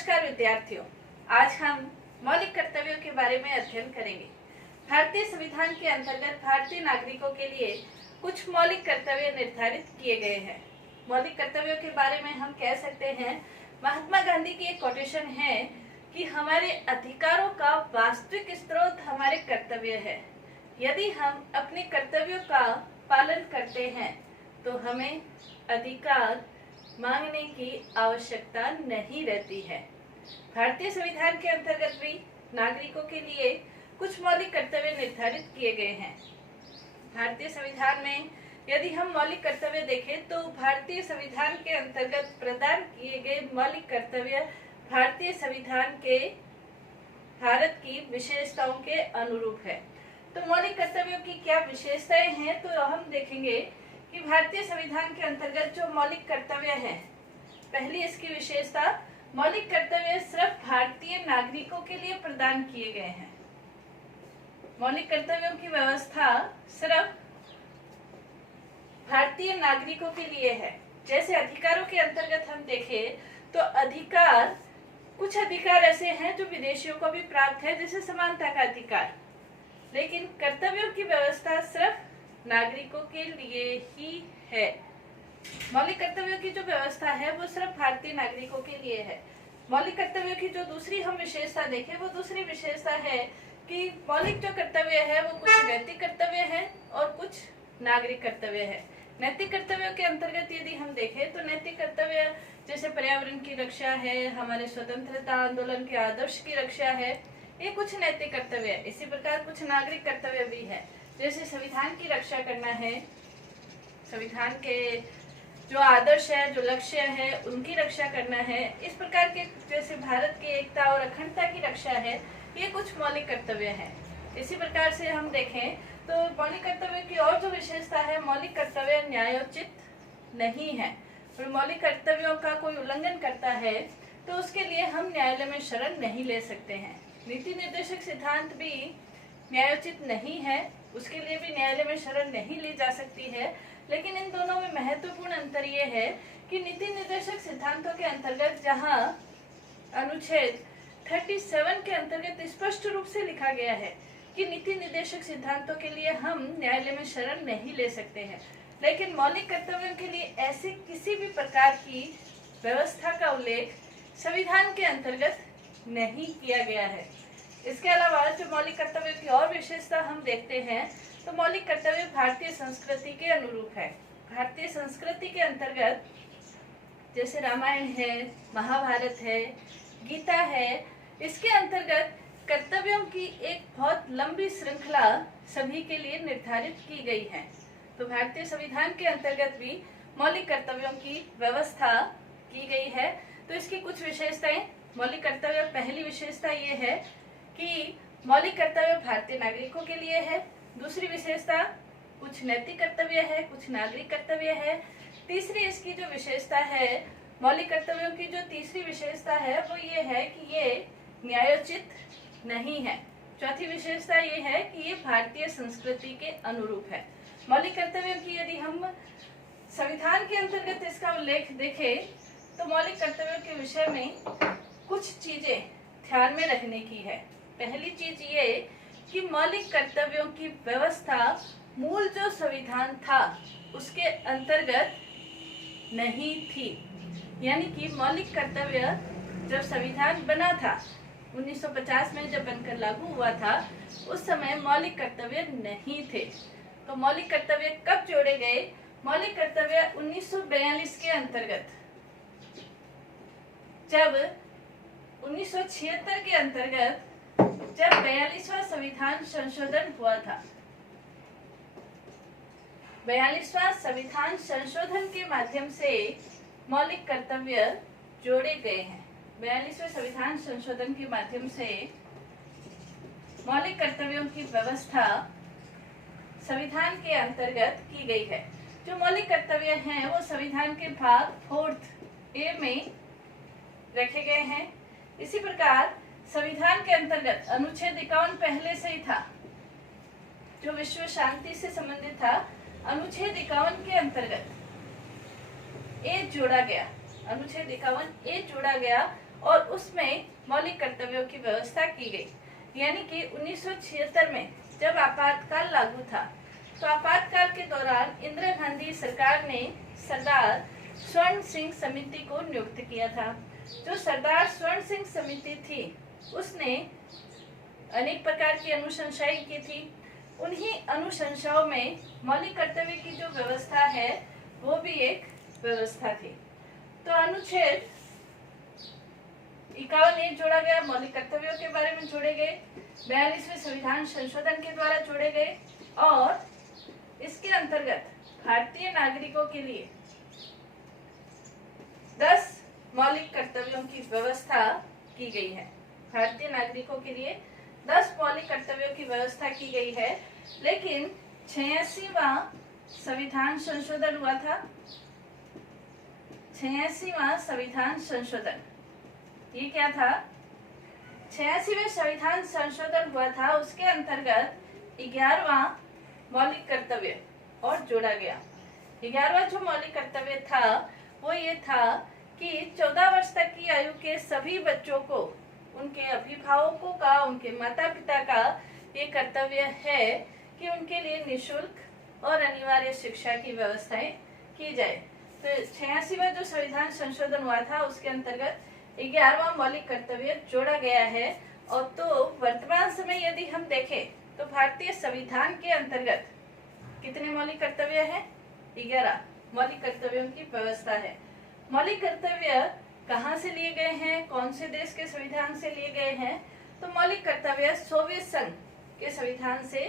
नमस्कार विद्यार्थियों, आज हम मौलिक कर्तव्यों के बारे में अध्ययन करेंगे। भारतीय संविधान के अंतर्गत भारतीय नागरिकों के लिए कुछ मौलिक कर्तव्य निर्धारित किए गए हैं। मौलिक कर्तव्यों के बारे में हम कह सकते हैं, महात्मा गांधी की एक कोटेशन है कि हमारे अधिकारों का वास्तविक स्रोत हमारे कर्तव्य है। यदि हम अपने कर्तव्यों का पालन करते हैं तो हमें अधिकार मांगने की आवश्यकता नहीं रहती है। भारतीय संविधान के अंतर्गत भी नागरिकों के लिए कुछ मौलिक कर्तव्य निर्धारित किए गए हैं। भारतीय संविधान में यदि हम मौलिक कर्तव्य देखें तो भारतीय संविधान के अंतर्गत प्रदान किए गए मौलिक कर्तव्य भारतीय संविधान के भारत की विशेषताओं के अनुरूप है। तो मौलिक कर्तव्यों की क्या विशेषताएं हैं, तो हम देखेंगे कि भारतीय संविधान के अंतर्गत जो मौलिक कर्तव्य है, पहली इसकी विशेषता, मौलिक कर्तव्य सिर्फ भारतीय नागरिकों के लिए प्रदान किए गए हैं। मौलिक कर्तव्यों की व्यवस्था सिर्फ भारतीय नागरिकों के लिए है। जैसे अधिकारों के अंतर्गत हम देखें तो अधिकार, कुछ अधिकार ऐसे हैं जो विदेशियों को भी प्राप्त है, जैसे समानता का अधिकार, लेकिन कर्तव्यों की व्यवस्था सिर्फ नागरिकों के लिए ही है। मौलिक कर्तव्यों की जो व्यवस्था है वो सिर्फ भारतीय नागरिकों के लिए है। मौलिक कर्तव्यों की जो दूसरी हम विशेषता देखें, वो दूसरी विशेषता है कि मौलिक जो कर्तव्य है वो कुछ नैतिक कर्तव्य है और कुछ नागरिक कर्तव्य है। नैतिक कर्तव्यों के अंतर्गत यदि हम देखें तो नैतिक कर्तव्य जैसे पर्यावरण की रक्षा है, हमारे स्वतंत्रता आंदोलन के आदर्श की रक्षा है, ये कुछ नैतिक कर्तव्य है। इसी प्रकार कुछ नागरिक कर्तव्य भी है, जैसे संविधान की रक्षा करना है, संविधान के जो आदर्श है, जो लक्ष्य है, उनकी रक्षा करना है। इस प्रकार के जैसे भारत की एकता और अखंडता की रक्षा है, ये कुछ मौलिक कर्तव्य है। इसी प्रकार से हम देखें तो मौलिक कर्तव्य की और जो विशेषता है, मौलिक कर्तव्य न्यायोचित नहीं है। और मौलिक कर्तव्यों का कोई उल्लंघन करता है तो उसके लिए हम न्यायालय में शरण नहीं ले सकते हैं। नीति निर्देशक सिद्धांत भी न्यायोचित नहीं है, उसके लिए भी न्यायालय में शरण नहीं ली जा सकती है। लेकिन इन दोनों में महत्वपूर्ण अंतर ये है कि नीति निर्देशक सिद्धांतों के अंतर्गत जहां अनुच्छेद 37 के अंतर्गत स्पष्ट रूप से लिखा गया है कि नीति निर्देशक सिद्धांतों के लिए हम न्यायालय में शरण नहीं ले सकते हैं, लेकिन मौलिक कर्तव्यों के लिए ऐसे किसी भी प्रकार की व्यवस्था का उल्लेख संविधान के अंतर्गत नहीं किया गया है। इसके अलावा जो मौलिक कर्तव्यों की और विशेषता हम देखते हैं तो मौलिक कर्तव्य भारतीय संस्कृति के अनुरूप है। भारतीय संस्कृति के अंतर्गत जैसे रामायण है, महाभारत है, गीता है, इसके अंतर्गत कर्तव्यों की एक बहुत लंबी श्रृंखला सभी के लिए निर्धारित की गई है। तो भारतीय संविधान के अंतर्गत भी मौलिक कर्तव्यों की व्यवस्था की गई है। तो इसकी कुछ विशेषताएं, मौलिक कर्तव्य, पहली विशेषता ये है कि मौलिक कर्तव्य भारतीय नागरिकों के लिए है। दूसरी विशेषता, कुछ नैतिक कर्तव्य है, कुछ नागरिक कर्तव्य है। तीसरी इसकी जो विशेषता है, मौलिक कर्तव्यों की जो तीसरी विशेषता है वो ये है कि ये न्यायोचित नहीं है। चौथी विशेषता ये है कि ये भारतीय संस्कृति के अनुरूप है। मौलिक कर्तव्यों की यदि हम संविधान के अंतर्गत इसका उल्लेख देखें तो मौलिक कर्तव्यों के विषय में कुछ चीजें ध्यान में रखने की है। पहली चीज ये कि मौलिक कर्तव्यों की व्यवस्था मूल जो संविधान था उसके अंतर्गत नहीं थी। यानी कि मौलिक कर्तव्य जब संविधान बना था, 1950 में जब बनकर लागू हुआ था, उस समय मौलिक कर्तव्य नहीं थे। तो मौलिक कर्तव्य कब जोड़े गए? मौलिक कर्तव्य 1942 के अंतर्गत, जब 1976 के अंतर्गत जब 42वां संविधान संशोधन हुआ था। 42वां संविधान संशोधन के माध्यम से मौलिक कर्तव्य जोड़े गए हैं। 42वें संविधान संशोधन के माध्यम से मौलिक कर्तव्यों की व्यवस्था संविधान के अंतर्गत की गई है। जो मौलिक कर्तव्य हैं वो संविधान के भाग 4A में रखे गए हैं। इसी प्रकार संविधान के अंतर्गत अनुच्छेद 51 पहले से ही था, जो विश्व शांति से संबंधित था। अनुच्छेद 51 के अंतर्गत ए जोड़ा गया, अनुच्छेद 51 ए जोड़ा गया और उसमें मौलिक कर्तव्यों की व्यवस्था की गई। यानी कि 1976 में जब आपातकाल लागू था, तो आपातकाल के दौरान इंदिरा गांधी सरकार ने सरदार स्वर्ण सिंह समिति को नियुक्त किया था। जो सरदार स्वर्ण सिंह समिति थी, उसने अनेक प्रकार की अनुशंसाएं की थी। उन्हीं अनुशंसाओं में मौलिक कर्तव्य की जो व्यवस्था है वो भी एक व्यवस्था थी। तो अनुच्छेद 51 जोड़ा गया, मौलिक कर्तव्यों के बारे में जोड़े गए, 42वें संविधान संशोधन के द्वारा जोड़े गए और इसके अंतर्गत भारतीय नागरिकों के लिए 10 मौलिक कर्तव्यों की व्यवस्था की गई है। भारतीय नागरिकों के लिए 10 मौलिक कर्तव्यों की व्यवस्था की गई है। लेकिन 86वां संविधान संशोधन हुआ था। 86वां संविधान संशोधन, ये क्या था? 86वें संविधान संशोधन हुआ था, उसके अंतर्गत 11वां मौलिक कर्तव्य और जोड़ा गया। 11वां जो मौलिक कर्तव्य था वो ये था कि 14 वर्ष तक की आयु के सभी बच्चों को, उनके अभिभावकों का, उनके माता पिता का ये कर्तव्य है कि उनके लिए निःशुल्क और अनिवार्य शिक्षा की व्यवस्थाएं की जाए। तो 86वां जो संविधान संशोधन हुआ था उसके अंतर्गत 11वां मौलिक कर्तव्य जोड़ा गया है। और तो वर्तमान समय यदि हम देखें तो भारतीय संविधान के अंतर्गत कितने मौलिक कर्तव्य हैं? 11 मौलिक कर्तव्यों की व्यवस्था है। मौलिक कर्तव्य कहाँ से लिए गए हैं, कौन से देश के संविधान से लिए गए हैं? तो मौलिक कर्तव्य सोवियत संघ के संविधान से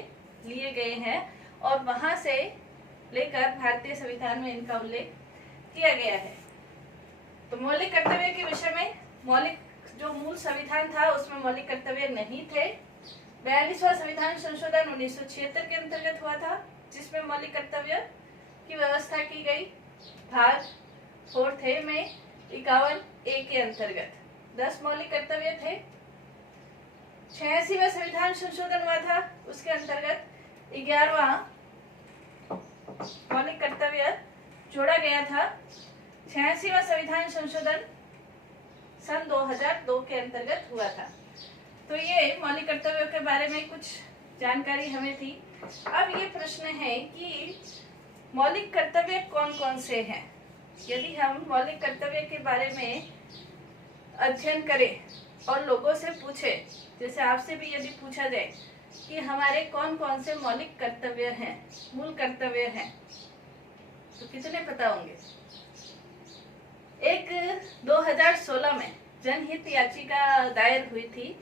लिए गए हैं और वहां से लेकर भारतीय संविधान में इनका उल्लेख किया गया है। तो मौलिक कर्तव्य के विषय में, मौलिक जो मूल संविधान था उसमें मौलिक कर्तव्य नहीं थे। 42वां संविधान संशोधन 1976 के अंतर्गत हुआ था, जिसमें मौलिक कर्तव्य की व्यवस्था की गई। भाग 4 में 51A के अंतर्गत 10 मौलिक कर्तव्य थे। 86वां संविधान संशोधन हुआ था, उसके अंतर्गत 11वां मौलिक कर्तव्य जोड़ा गया था। 86वां संविधान संशोधन सन 2002 के अंतर्गत हुआ था। तो ये मौलिक कर्तव्यों के बारे में कुछ जानकारी हमें थी। अब ये प्रश्न है कि मौलिक कर्तव्य कौन कौन से हैं? यदि हम मौलिक कर्तव्य के बारे में अध्ययन करें और लोगों से पूछें, जैसे आपसे भी यदि पूछा जाए कि हमारे कौन कौन से मौलिक कर्तव्य हैं, मूल कर्तव्य हैं, तो कितने पता होंगे? एक 2016 में जनहित याचिका दायर हुई थी,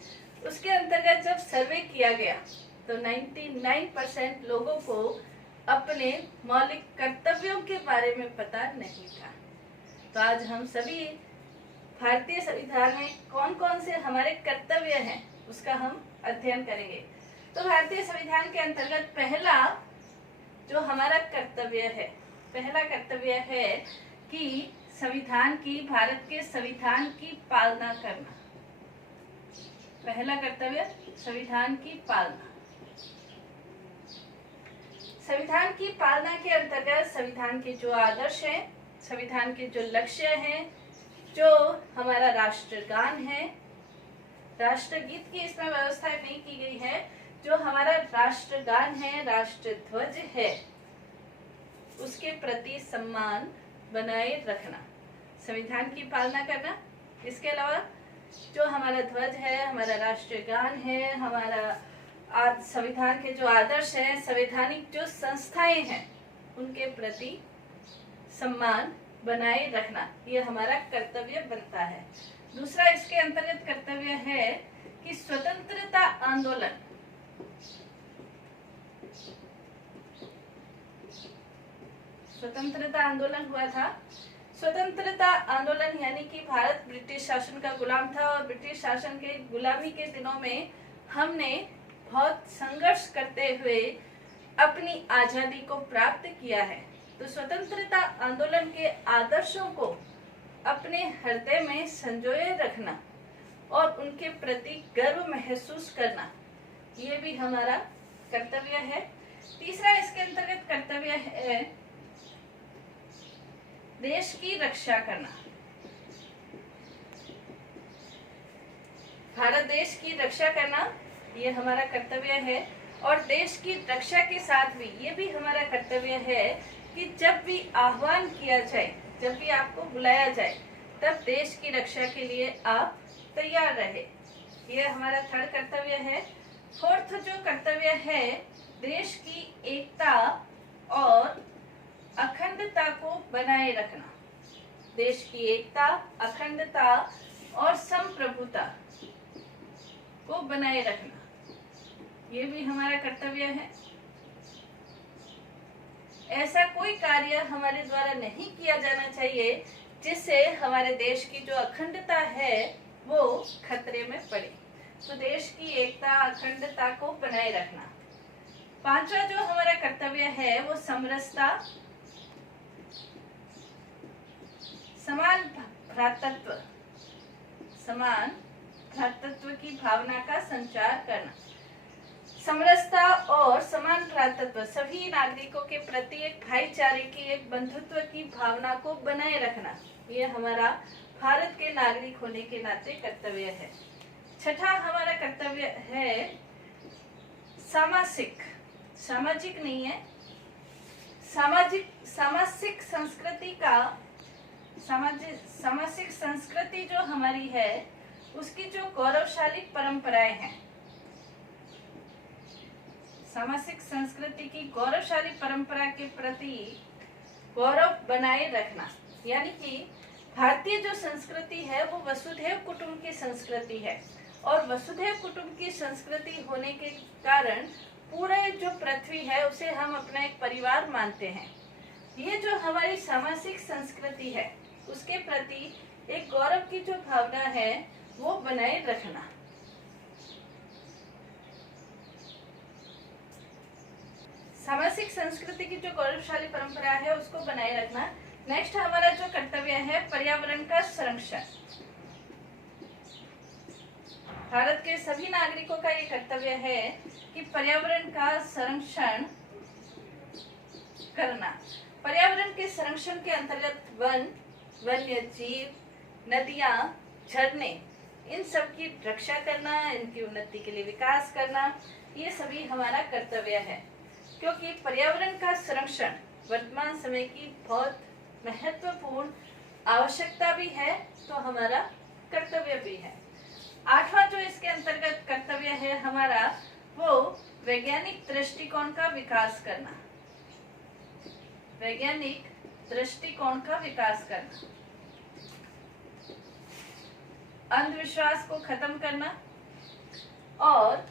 उसके अंतर्गत जब सर्वे किया गया तो 99% लोगों को अपने मौलिक कर्तव्यों के बारे में पता नहीं था। तो आज हम सभी भारतीय संविधान में कौन कौन से हमारे कर्तव्य हैं उसका हम अध्ययन करेंगे। तो भारतीय संविधान के अंतर्गत पहला जो हमारा कर्तव्य है, पहला कर्तव्य है कि संविधान की, भारत के संविधान की पालना करना। पहला कर्तव्य संविधान की पालना। संविधान की पालना के अंतर्गत संविधान के जो आदर्श हैं, संविधान के जो लक्ष्य हैं, जो हमारा राष्ट्रगान है, राष्ट्रगीत की इसमें व्यवस्था नहीं की गई है, जो हमारा राष्ट्रगान है, राष्ट्रध्वज है, उसके प्रति सम्मान बनाए रखना, संविधान की पालना करना। इसके अलावा जो हमारा ध्वज है, हमारा राष्ट्रगान है, हमारा संविधान के जो आदर्श हैं, संवैधानिक जो संस्थाएं हैं, उनके प्रति सम्मान बनाए रखना, ये हमारा कर्तव्य बनता है। दूसरा इसके अंतर्गत कर्तव्य है कि स्वतंत्रता आंदोलन, स्वतंत्रता आंदोलन हुआ था। स्वतंत्रता आंदोलन यानी कि भारत ब्रिटिश शासन का गुलाम था और ब्रिटिश शासन के गुलामी के दिनों में हमने बहुत संघर्ष करते हुए अपनी आजादी को प्राप्त किया है। तो स्वतंत्रता आंदोलन के आदर्शों को अपने हृदय में संजोए रखना और उनके प्रति गर्व महसूस करना, ये भी हमारा कर्तव्य है। तीसरा इसके अंतर्गत कर्तव्य है देश की रक्षा करना। भारत देश की रक्षा करना ये हमारा कर्तव्य है, और देश की रक्षा के साथ भी ये भी हमारा कर्तव्य है कि जब भी आह्वान किया जाए, जब भी आपको बुलाया जाए, तब देश की रक्षा के लिए आप तैयार रहे। ये हमारा थर्ड कर्तव्य है। फोर्थ जो कर्तव्य है, देश की एकता और अखंडता को बनाए रखना। देश की एकता, अखंडता और संप्रभुता को बनाए रखना, ये भी हमारा कर्तव्य है। ऐसा कोई कार्य हमारे द्वारा नहीं किया जाना चाहिए जिससे हमारे देश की जो अखंडता है वो खतरे में पड़े। तो देश की एकता, अखंडता को बनाए रखना। पांचवा जो हमारा कर्तव्य है वो समरसता, समान भ्रातृत्व, समान भ्रातृत्व की भावना का संचार करना। समरसता और समान भ्रातृत्व, सभी नागरिकों के प्रति एक भाईचारे की, एक बंधुत्व की भावना को बनाए रखना, ये हमारा भारत के नागरिक होने के नाते कर्तव्य है। छठा हमारा कर्तव्य है सामाजिक, सामाजिक नहीं है, सामाजिक संस्कृति का, सामाजिक संस्कृति जो हमारी है उसकी जो गौरवशाली परंपराएं हैं, सामाजिक संस्कृति की गौरवशाली परंपरा के प्रति गौरव बनाए रखना। यानी कि भारतीय जो संस्कृति है वो वसुधैव कुटुंब की संस्कृति है, और वसुधैव कुटुंब की संस्कृति होने के कारण पूरे जो पृथ्वी है उसे हम अपना एक परिवार मानते हैं। ये जो हमारी सामाजिक संस्कृति है उसके प्रति एक गौरव की जो भावना है वो बनाए रखना। सामाजिक संस्कृति की जो गौरवशाली परंपरा है उसको बनाए रखना। नेक्स्ट हमारा जो कर्तव्य है पर्यावरण का संरक्षण। भारत के सभी नागरिकों का ये कर्तव्य है कि पर्यावरण का संरक्षण करना। पर्यावरण के संरक्षण के अंतर्गत वन, वन्य जीव, नदियां, झरने, इन सब की रक्षा करना, इनकी उन्नति के लिए विकास करना, ये सभी हमारा कर्तव्य है। क्योंकि पर्यावरण का संरक्षण वर्तमान समय की बहुत महत्वपूर्ण आवश्यकता भी है, तो हमारा कर्तव्य भी है। आठवां जो इसके अंतर्गत कर्तव्य है हमारा वो वैज्ञानिक दृष्टिकोण का विकास करना। वैज्ञानिक दृष्टिकोण का विकास करना, अंधविश्वास को खत्म करना और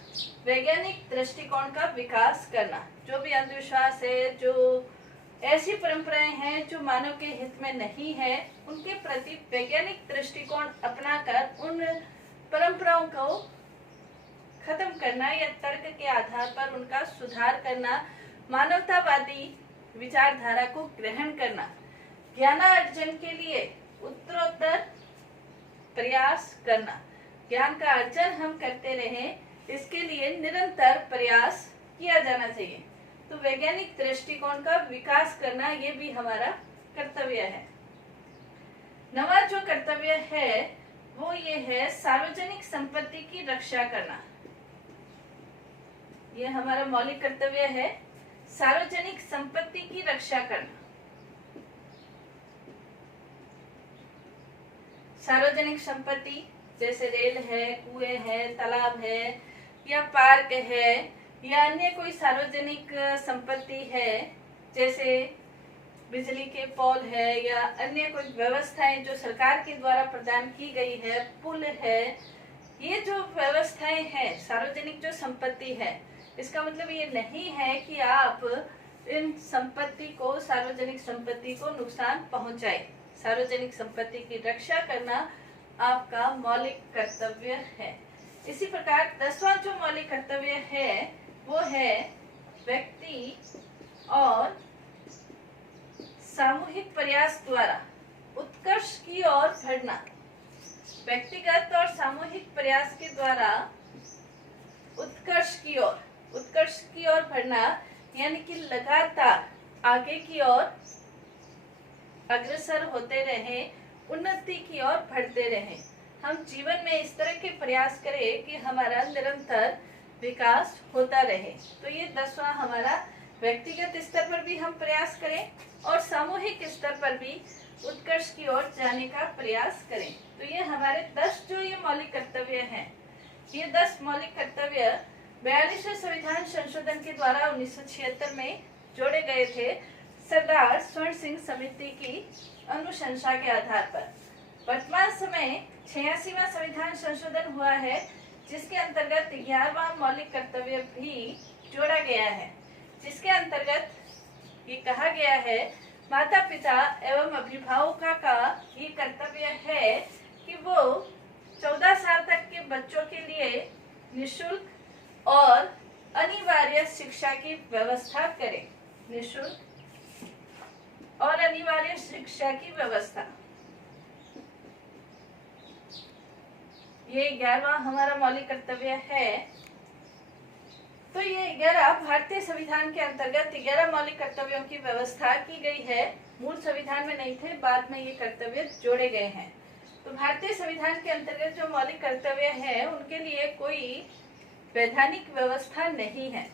वैज्ञानिक दृष्टिकोण का विकास करना। जो भी अंधविश्वास है, जो ऐसी परंपराएं हैं जो मानव के हित में नहीं है, उनके प्रति वैज्ञानिक दृष्टिकोण अपनाकर उन परंपराओं को खत्म करना या तर्क के आधार पर उनका सुधार करना, मानवतावादी विचारधारा को ग्रहण करना, ज्ञानार्जन के लिए उत्तरोत्तर प्रयास करना। ज्ञान का अर्जन हम करते रहें, इसके लिए निरंतर प्रयास किया जाना चाहिए। तो वैज्ञानिक दृष्टिकोण का विकास करना ये भी हमारा कर्तव्य है। नवा जो कर्तव्य है वो ये है सार्वजनिक संपत्ति की रक्षा करना। ये हमारा मौलिक कर्तव्य है, सार्वजनिक संपत्ति की रक्षा करना। सार्वजनिक संपत्ति जैसे रेल है, कुएं है, तालाब है या पार्क है या अन्य कोई सार्वजनिक संपत्ति है, जैसे बिजली के पोल है या अन्य कोई व्यवस्थाएं जो सरकार के द्वारा प्रदान की गई है, पुल है, ये जो व्यवस्थाएं हैं सार्वजनिक जो संपत्ति है, इसका मतलब ये नहीं है कि आप इन संपत्ति को, सार्वजनिक संपत्ति को नुकसान पहुंचाए। सार्वजनिक संपत्ति की रक्षा करना आपका मौलिक कर्तव्य है। इसी प्रकार 10वां जो मौलिक कर्तव्य है वो है व्यक्ति और सामूहिक प्रयास द्वारा उत्कर्ष की ओर बढ़ना। व्यक्तिगत और सामूहिक प्रयास के द्वारा उत्कर्ष की ओर बढ़ना, यानी कि लगातार आगे की ओर अग्रसर होते रहें, उन्नति की ओर बढ़ते रहें। हम जीवन में इस तरह के प्रयास करें कि हमारा निरंतर विकास होता रहे। तो ये 10वां हमारा व्यक्तिगत स्तर पर भी हम प्रयास करें और सामूहिक स्तर पर भी उत्कर्ष की ओर जाने का प्रयास करें। तो ये हमारे 10 जो ये मौलिक कर्तव्य हैं, ये 10 मौलिक कर्तव्य 42वें संविधान संशोधन के द्वारा 1976 में जोड़े गए थे सरदार स्वर्ण सिंह समिति की अनुशंसा के आधार पर। वर्तमान समय 86वां संविधान संशोधन हुआ है, जिसके अंतर्गत 11वां मौलिक कर्तव्य भी जोड़ा गया है, जिसके अंतर्गत ये कहा गया है माता पिता एवं अभिभावकों का ये कर्तव्य है कि वो 14 साल तक के बच्चों के लिए निःशुल्क और अनिवार्य शिक्षा की व्यवस्था करें। निःशुल्क और अनिवार्य शिक्षा की व्यवस्था, ये 11वां हमारा मौलिक कर्तव्य है। तो ये 11 भारतीय संविधान के अंतर्गत 11 मौलिक कर्तव्यों की व्यवस्था की गई है। मूल संविधान में नहीं थे, बाद में ये कर्तव्य जोड़े गए हैं। तो भारतीय संविधान के अंतर्गत जो मौलिक कर्तव्य है, उनके लिए कोई वैधानिक व्यवस्था नहीं है।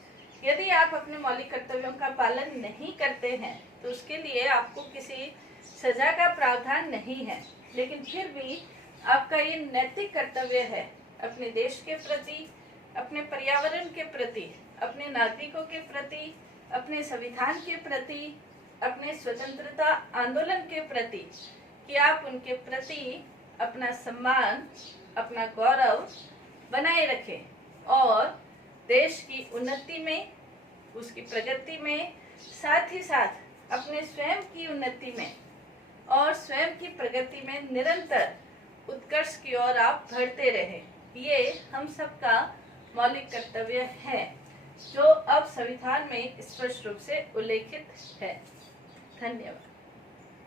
यदि आप अपने मौलिक कर्तव्यों का पालन नहीं करते हैं तो उसके लिए आपको किसी सजा का प्रावधान नहीं है, लेकिन फिर भी आपका ये नैतिक कर्तव्य है अपने देश के प्रति, अपने पर्यावरण के प्रति, अपने नागरिकों के प्रति, अपने संविधान के प्रति, अपने स्वतंत्रता आंदोलन के प्रति, कि आप उनके प्रति अपना सम्मान, अपना गौरव बनाए रखें और देश की उन्नति में, उसकी प्रगति में, साथ ही साथ अपने स्वयं की उन्नति में और स्वयं की प्रगति में निरंतर उत्कर्ष की ओर आप बढ़ते रहें। ये हम सबका मौलिक कर्तव्य है, जो अब संविधान में स्पष्ट रूप से उल्लेखित है। धन्यवाद।